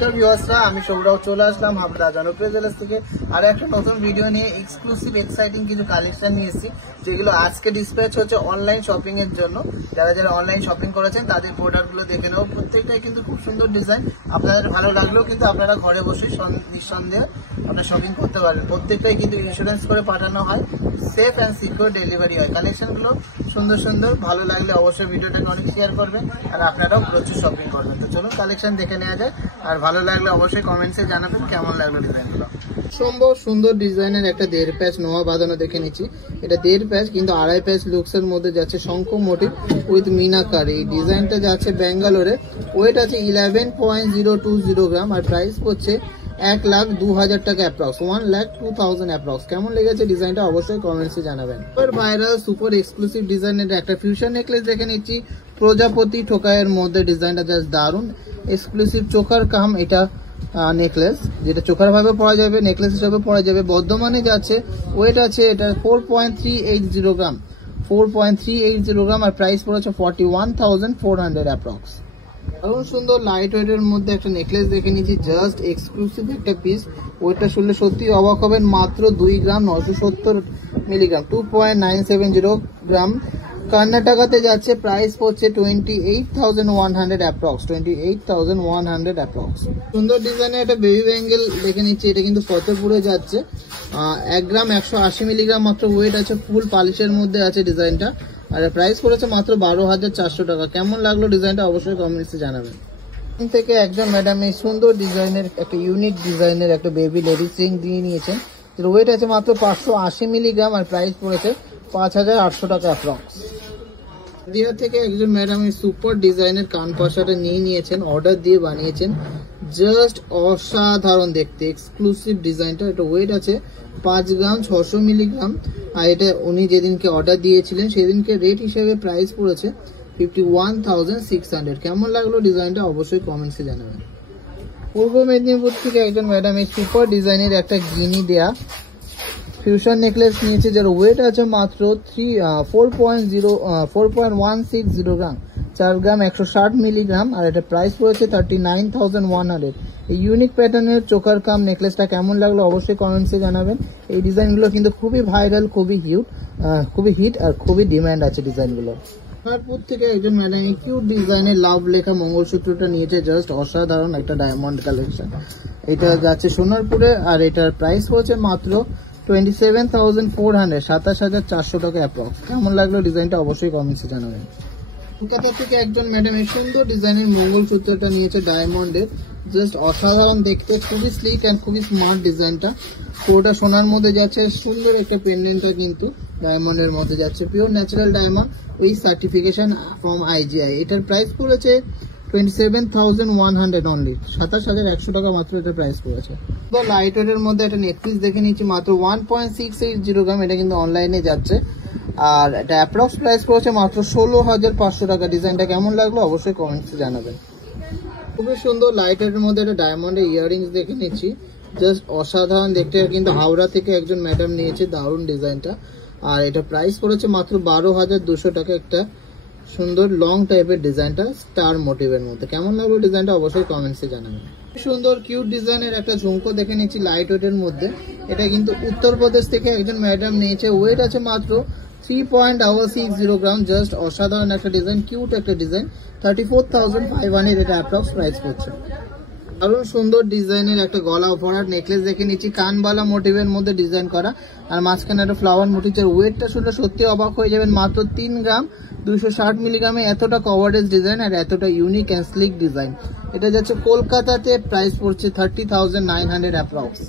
নমস্কার ভিউয়ার্সরা, আমি সৌরভ চলে আসলাম হাবড়া জনপ্রিয় জেলাস থেকে আর একটা নতুন ভিডিও নিয়ে এক্সক্লুসিভ এক্সাইটিং কিছু কালেকশন নিয়ে এসেছি, যেগুলো আজকে ডিসপ্যাচ হচ্ছে অনলাইন শপিং এর জন্য। যারা যারা অনলাইন শপিং করেছেন তাদের প্রোডাক্টগুলো দেখে নেব। প্রত্যেকটাই কিন্তু খুব সুন্দর ডিজাইন, আপনাদের ভালো লাগলেও কিন্তু আপনারা ঘরে বসে নিঃসন্দেহে আপনারা শপিং করতে পারবেন। প্রত্যেকটাই কিন্তু ইন্স্যুরেন্স করে পাঠানো হয়, সেফ অ্যান্ড সিকিউর ডেলিভারি হয়। কালেকশনগুলো সুন্দর সুন্দর, ভালো লাগলে অবশ্যই ভিডিওটাকে অনেক শেয়ার করবেন আর আপনারাও প্রচুর শপিং করবেন। তো চলুন কালেকশন দেখে নেওয়া যায়, আর ভালো লাগলে অবশ্যই কমেন্টসে জানাবেন কেমন লাগলো ডিজাইনগুলো। সম্ভব সুন্দর ডিজাইনের একটা 1.5 প্যাচ নোয়া বাঁধানো দেখে নিচ্ছি। এটা 1.5 প্যাচ কিন্তু 2.5 প্যাচ লুকস এর মধ্যে যাচ্ছে শঙ্খ মোটিভ উইথ মিনাকারি। এই ডিজাইনটা যাচ্ছে ব্যাঙ্গালোরে, ওয়েট আছে 11.020 গ্রাম আর প্রাইস হচ্ছে 1,02,000 টাকা অ্যাপ্রক্স, 1,02,000 অ্যাপ্রক্স। কেমন লেগেছে ডিজাইনটা অবশ্যই কমেন্টসে জানাবেন। সুপার ভাইরাল সুপার এক্সক্লুসিভ ডিজাইনের একটা ফিউশন নেকলেস দেখে নিচ্ছি প্রজাপতি ঠোকায়ের মধ্যে। ডিজাইনটা জাস্ট দারুন, এক্সক্লুসিভ চোকার কাম এটা নেকলেস, যেটা চোখার ভাবে পরা যাবে, নেকলেস হিসাবে পরা যাবে। বর্ধমানে যাচ্ছে, ওয়েট আছে এটা 4.380 গ্রাম, 4.380 গ্রাম আর প্রাইস পড়েছে 41,400 অ্যাপ্রক্স। দারুণ সুন্দর লাইট ওয়েটের মধ্যে একটা নেকলেস দেখে নিচ্ছি, জাস্ট এক্সক্লুসিভ একটা পিস। ওয়েটটা শুনলে সত্যি অবাক হবেন, মাত্র 2 গ্রাম 970 মিলিগ্রাম, 2.970 গ্রাম। কর্ণাটকাতে যাচ্ছে, প্রাইস পড়ছে 28,100 অ্যাপ্রক্স, 28,100 অ্যাপ্রক্স। সুন্দর ডিজাইনের একটা বেবি ব্যাঙ্গেল দেখে নিচ্ছি, এটা কিন্তু ফতেপুরে যাচ্ছে, 1 গ্রাম 180 মিলিগ্রাম মাত্র ওয়েট আছে, ফুল পালিশের মধ্যে আছে ডিজাইনটা আর প্রাইস করেছে মাত্র 12,400 টাকা। কেমন লাগলো ডিজাইনটা অবশ্যই কমেন্টসে জানাবেন। থেকে একজন ম্যাডাম এই সুন্দর ডিজাইনের একটা ইউনিক ডিজাইনের একটা বেবি লেডিস রিং দিয়ে নিয়েছেন, এর ওয়েট আছে মাত্র 580 মিলিগ্রাম আর প্রাইস পড়েছে 5,800 টাকা অ্যাপ্রক্স। দিয়া থেকে একজন ম্যাডাম এই সুপার ডিজাইনের কান পাশাটা নিয়ে নিয়েছেন, অর্ডার দিয়ে বানিয়েছেন, জাস্ট অসাধারণ দেখতে এক্সক্লুসিভ ডিজাইনটা। এটা ওয়েট আছে 5 গ্রাম 600 মিলিগ্রাম আর এটা উনি যেদিনকে অর্ডার দিয়েছিলেন সেদিনকে রেট হিসেবে প্রাইস পড়েছে 51,600। কেমন লাগলো ডিজাইনটা অবশ্যই কমেন্টসে জানাবেন। পূর্ব মেদিনীপুর থেকে একজন ম্যাডাম এই সুপার ডিজাইনের একটা গিনি দেয়া ফিউশন নেকলেস নিয়েছে, যার ওয়েট আছে মাত্র 4.160 গ্রাম, 4 গ্রাম 160 মিলিগ্রাম আর এটা প্রাইস পড়েছে 39,100। এই ইউনিক প্যাটার্নের চোকার কাম নেকলেসটা কেমন লাগলো অবশ্যই কমেন্টসে জানাবেন। এই ডিজাইনগুলো কিন্তু খুবই ভাইরাল, খুবই হিট আর খুবই ডিমান্ড আছে ডিজাইনগুলো। সোনারপুর থেকে একজন ম্যাডাম এই কিউট ডিজাইনের লাভ লেখা মঙ্গলসূত্রটা নিয়েছে, জাস্ট অসাধারণ একটা ডায়মন্ড কালেকশন। এটা যাচ্ছে সোনারপুরে আর এটার প্রাইস পড়েছে মাত্র 27,400, 27,400 টাকা অ্যাপ্রক্স। কেমন লাগলো ডিজাইনটা অবশ্যই কমেন্টসে জানাবেন। কলকাতা থেকে একজন ম্যাডাম এই সুন্দর ডিজাইনের মঙ্গলসূত্রটা নিয়েছে ডায়মন্ডের, জাস্ট অসাধারণ দেখতে, খুবই স্লিক অ্যান্ড খুবই স্মার্ট ডিজাইনটা। পুরোটা সোনার মধ্যে যাচ্ছে, সুন্দর একটা পেন্ডেন্টটা কিন্তু ডায়মন্ডের মধ্যে যাচ্ছে, pure natural diamond with certification from IGI। এটার প্রাইস পড়েছে 27,100 অনলি, 27,100 টাকা মাত্র এটার প্রাইস পড়েছে। লাইট ওয়েটের মধ্যে একটা নেকলেস দেখে নিচ্ছি মাত্র 1.680 গ্রাম, এটা কিন্তু অনলাইনে যাচ্ছে আর এটা অ্যাপ্রক্স প্রাইস পড়েছে মাত্র 16,500 টাকা। ডিজাইনটা কেমন লাগলো অবশ্যই কমেন্টসে জানাবেন। খুবই সুন্দর লাইট ওয়েটের মধ্যে একটা ডায়মন্ডের ইয়াররিংস দেখে নিচ্ছি, জাস্ট অসাধারণ দেখতে, কিন্তু হাওড়া থেকে একজন ম্যাডাম নিয়েছে, দারুণ ডিজাইনটা আর এটা প্রাইস পড়েছে মাত্র 12,200 টাকা। একটা সুন্দর লং টাইপের ডিজাইনটা স্টার মোটিভের মধ্যে। কেমন লাগলো ডিজাইনটা অবশ্যই কমেন্টসে জানাবেন। সুন্দর কিউট ডিজাইনের একটা ঝুমকো দেখে নিচ্ছি লাইট ওয়েটের মধ্যে, এটা কিন্তু উত্তরপ্রদেশ থেকে একজন ম্যাডাম নিয়েছে, ওয়েট আছে মাত্র 3.60 গ্রাম, জাস্ট অসাধারণ একটা ডিজাইন, কিউট একটা ডিজাইন, 34,500 এটা অ্যাপ্রক্স প্রাইস পড়ছে। দারুণ সুন্দর ডিজাইনের একটা গলা ভরাট নেকলেস দেখে নিচ্ছি, কানবালা মোটিভের মধ্যে ডিজাইন করা আর মাঝখানে একটা ফ্লাওয়ার মোটিভ। ওয়েটটা শুনলে সত্যি অবাক হয়ে যাবেন, মাত্র 3 গ্রাম 260 মিলিগ্রামে এতটা কভারেজ ডিজাইন আর এতটা ইউনিক অ্যান্ড স্লিক ডিজাইন। এটা যাচ্ছে কলকাতাতে, প্রাইস পড়ছে 30,900 অ্যাপ্রক্স।